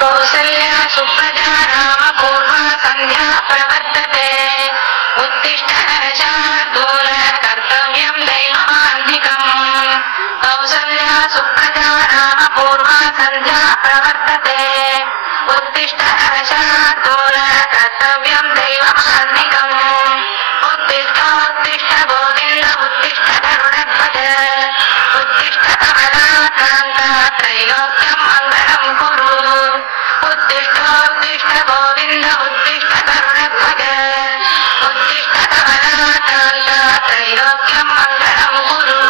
कौसल्या सुप्रजा राम पूर्वा संध्या प्रवर्तते उत्तिष्ठ नरशार्दूल कर्तव्यं दैवमान्तिकम् कौसल्या सुप्रजा राम पूर्वा संध्या प्रवर्तते उत्तिष्ठ नरशार्दूल कर्तव्यं दैवमान्तिकम् उत्तिष्ठ उत्तिष्ठ गोविन्द उत्तिष्ठ गरुडध्वज उत्तिष्ठ कमलाकान्त त्रैलोक्यं मङ्गलं कुरु उत्तिष्ठ उत्तिष्ठ गोविन्द उत्तिष्ठ गरुडध्वज उत्तिष्ठ कमलाकान्त त्रैलोक्यं मङ्गलं कुरु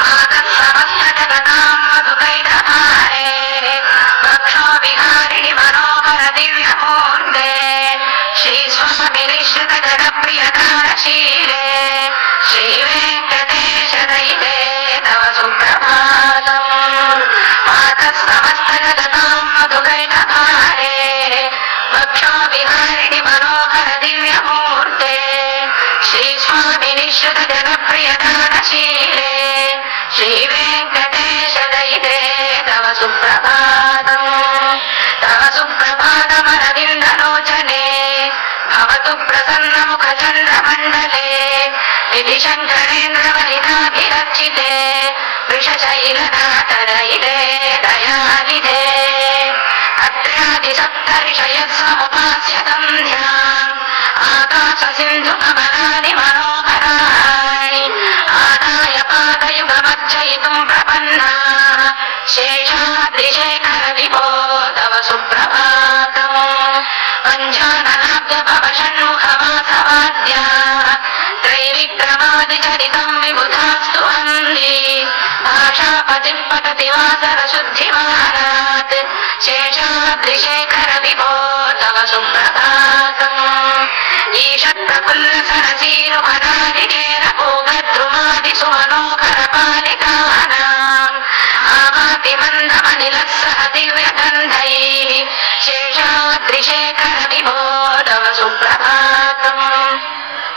मातः समस्तजगतां मधुकैटभारे वक्षो विहारिणि मनोहर दिव्यमूर्ते श्रीस्वामिनिश्रितजनप्रियदानशीले श्रीवेङ्कटेशदयिते तव सुप्रभातम् मातः समस्तजगतां मधुकैटभारे वक्षो विहारिणि मनोहर दिव्यमूर्ते श्रीस्वामिनिश्रितजनप्रियदानशीले श्रीवेङ्कटेशदयिते तव सुप्रभातम् तव सुप्रभातमरविन्दलोचने भवतु प्रसन्नमुखचन्द्रमण्डले विधिशङ्करेन्द्रवनिताभिरक्षिते वृषशैलनाथदयिते दयानिधे अत्र्यादिसप्तऋषयः समुपास्य सन्ध्याम् आकाशसिन्धुकमलानि मनोहराणि आदाय पादयुगमर्चयितुं प्रपन्नाः शेषाद्रिशेखर विभो तव सुप्रभातम् पञ्चाननाब्जभवषण्मुखवासवाद्या त्रैविक्रमादिचरितं विबुधास्तु वन्दे भाषापतिः पठति वासरशुद्धिमानात् शेषाद्रिशेखर विभो तव सुप्रभातम् ईषत्प्रफुल्लसरसीरुपदादिकेरभूगद्रुमादिसुमनोहरपालिकानाम् आवातिमन्दमनिलः सह दिव्यगन्धैः शेषाद्रिशेखर विभो तव सुप्रभातम्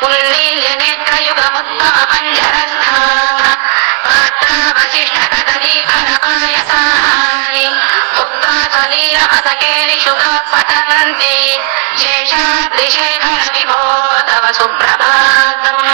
उल्लील्यनेत्रयुगमुत्तममञ्जरस्थाः पात्रावशिष्टकदलीफलपायसानि भुक्त्वा सलीलमसकेलिषुगाः पतन्ति शेषाद्रिशेखर विभो तव सुप्रभातम्